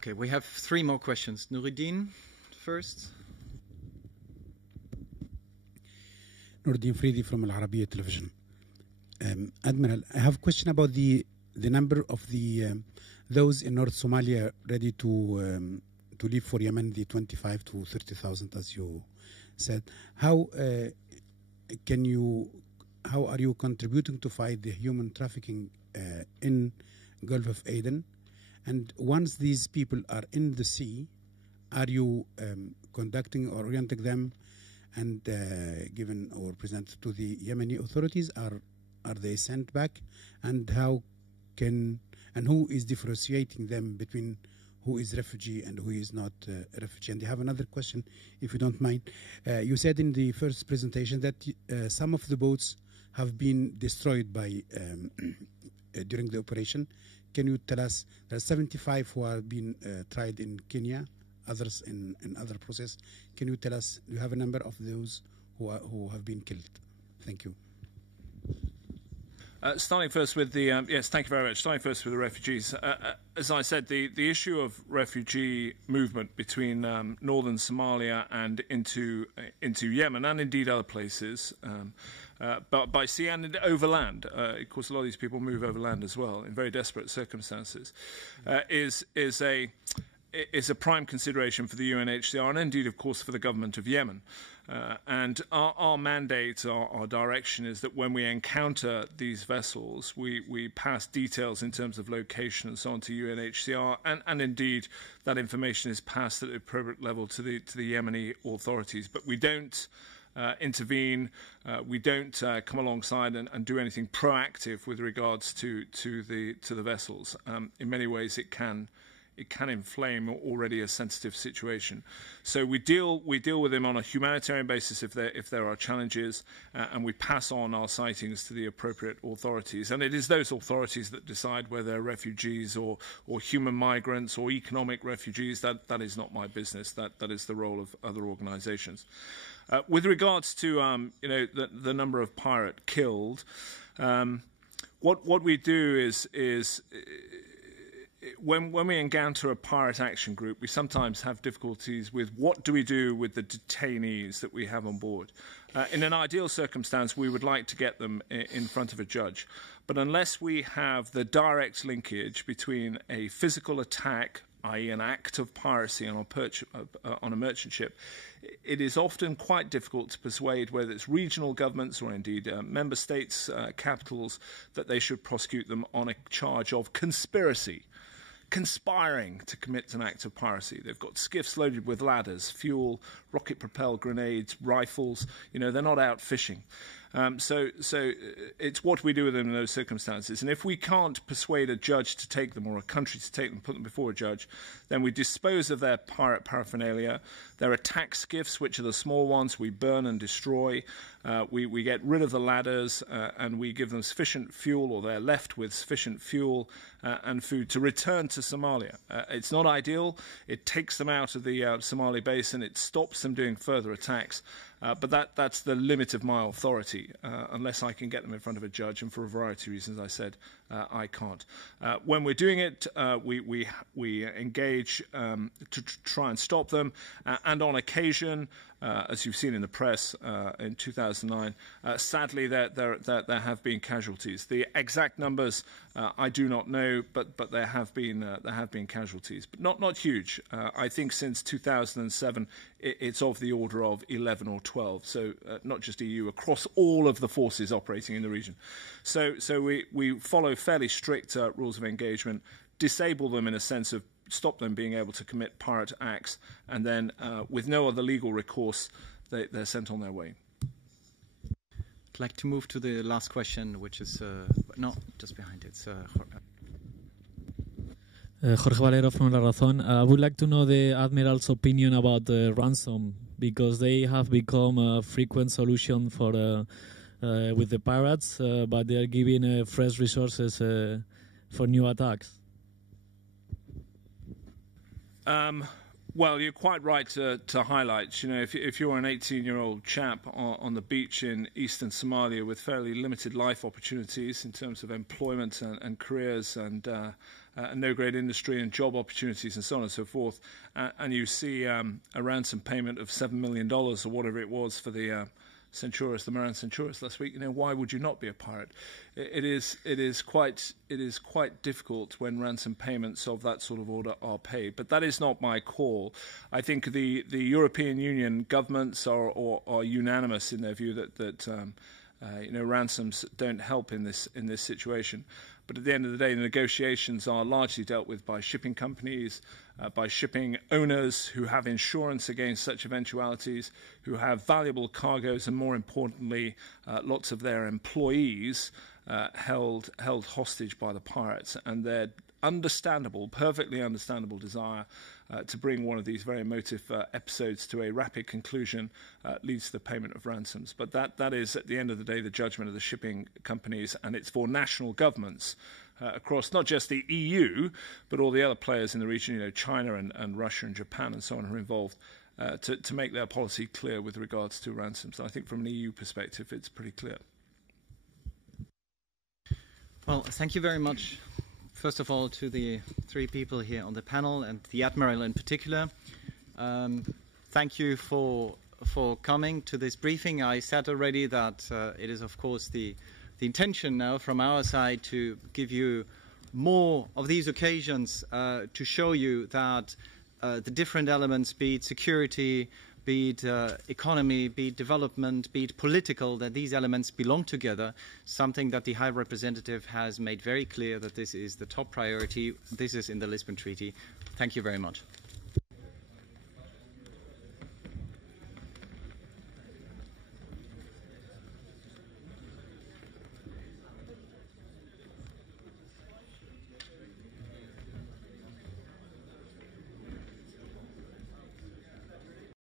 Okay, we have 3 more questions. Nuruddin first. Nuruddin Fridi from Al Arabiya Television. Admiral, I have a question about the number of those in North Somalia ready to leave for Yemen, the 25 to 30,000, as you said. How are you contributing to fight the human trafficking in Gulf of Aden? And once these people are in the sea, are you conducting or orienting them and given or presented to the Yemeni authorities? Are they sent back? And who is differentiating them between who is refugee and who is not a refugee? And I have another question, if you don't mind. You said in the first presentation that some of the boats have been destroyed by during the operation. Can you tell us there are 75 who are being tried in Kenya, others in other process? Can you tell us, do you have a number of those who have been killed? Thank you. Starting first with the yes, thank you very much. Starting first with the refugees, as I said, the issue of refugee movement between northern Somalia and into Yemen and indeed other places, but by sea and overland. Of course, a lot of these people move overland as well in very desperate circumstances. Is a prime consideration for the UNHCR and indeed, of course, for the government of Yemen. And our mandate, our direction is that when we encounter these vessels, we pass details in terms of location and so on to UNHCR, and indeed that information is passed at the appropriate level to the Yemeni authorities. But we don't intervene, we don't come alongside and do anything proactive with regards to the vessels. In many ways, it can inflame already a sensitive situation. So we deal with them on a humanitarian basis if there are challenges, and we pass on our sightings to the appropriate authorities. And it is those authorities that decide whether they're refugees or human migrants or economic refugees. That is not my business. That is the role of other organisations. With regards to the number of pirate killed, what we do is when we encounter a pirate action group, we sometimes have difficulties with what do we do with the detainees that we have on board. In an ideal circumstance, we would like to get them in front of a judge. But unless we have the direct linkage between a physical attack, i.e. an act of piracy on a merchant ship, it is often quite difficult to persuade whether it's regional governments or indeed member states' capitals that they should prosecute them on a charge of conspiring to commit an act of piracy. They've got skiffs loaded with ladders, fuel, rocket-propelled grenades, rifles. They're not out fishing. So it's what we do with them in those circumstances. And if we can't persuade a judge to take them or a country to take them, put them before a judge, then we dispose of their pirate paraphernalia. Their attack skiffs, which are the small ones, we burn and destroy. We get rid of the ladders and we give them sufficient fuel, or they're left with sufficient fuel and food to return to Somalia. It's not ideal. It takes them out of the Somali basin. It stops them doing further attacks. But that's the limit of my authority, unless I can get them in front of a judge, and for a variety of reasons, I said I can't. When we're doing it, we engage to try and stop them, and on occasion, as you've seen in the press in 2009, sadly there have been casualties. The exact numbers I do not know, but there have been casualties, but not huge. I think since 2007 it's of the order of 11 or 12. So not just EU, across all of the forces operating in the region. So we follow fairly strict rules of engagement, disable them in a sense of stop them being able to commit pirate acts, and then with no other legal recourse, they're sent on their way. I'd like to move to the last question, which is no, just behind it. Jorge Valero from La Razón. I would like to know the Admiral's opinion about ransom, because they have become a frequent solution for with the pirates, but they are giving fresh resources for new attacks. Well, you're quite right to highlight, if you're an 18-year-old chap on the beach in eastern Somalia with fairly limited life opportunities in terms of employment and careers and no great industry and job opportunities and so on and so forth, and you see a ransom payment of $7 million or whatever it was for the Centurus, the Maran Centurus last week, why would you not be a pirate? It is quite difficult when ransom payments of that sort of order are paid. But that is not my call. I think the European Union governments are unanimous in their view that ransoms don't help in this situation. But at the end of the day, the negotiations are largely dealt with by shipping companies, by shipping owners who have insurance against such eventualities, who have valuable cargoes, and more importantly, lots of their employees held hostage by the pirates, and their perfectly understandable desire to bring one of these very emotive episodes to a rapid conclusion leads to the payment of ransoms. But that is, at the end of the day, the judgment of the shipping companies, and it's for national governments across not just the EU, but all the other players in the region, China and Russia and Japan and so on, who are involved, to make their policy clear with regards to ransoms. And I think from an EU perspective, it's pretty clear. Well, thank you very much, first of all, to the three people here on the panel and the Admiral in particular. Thank you for coming to this briefing. I said already that it is, of course, the intention now from our side to give you more of these occasions to show you that the different elements, be it security, be it economy, be it development, be it political, that these elements belong together, something that the High Representative has made very clear that this is the top priority. This is in the Lisbon Treaty. Thank you very much.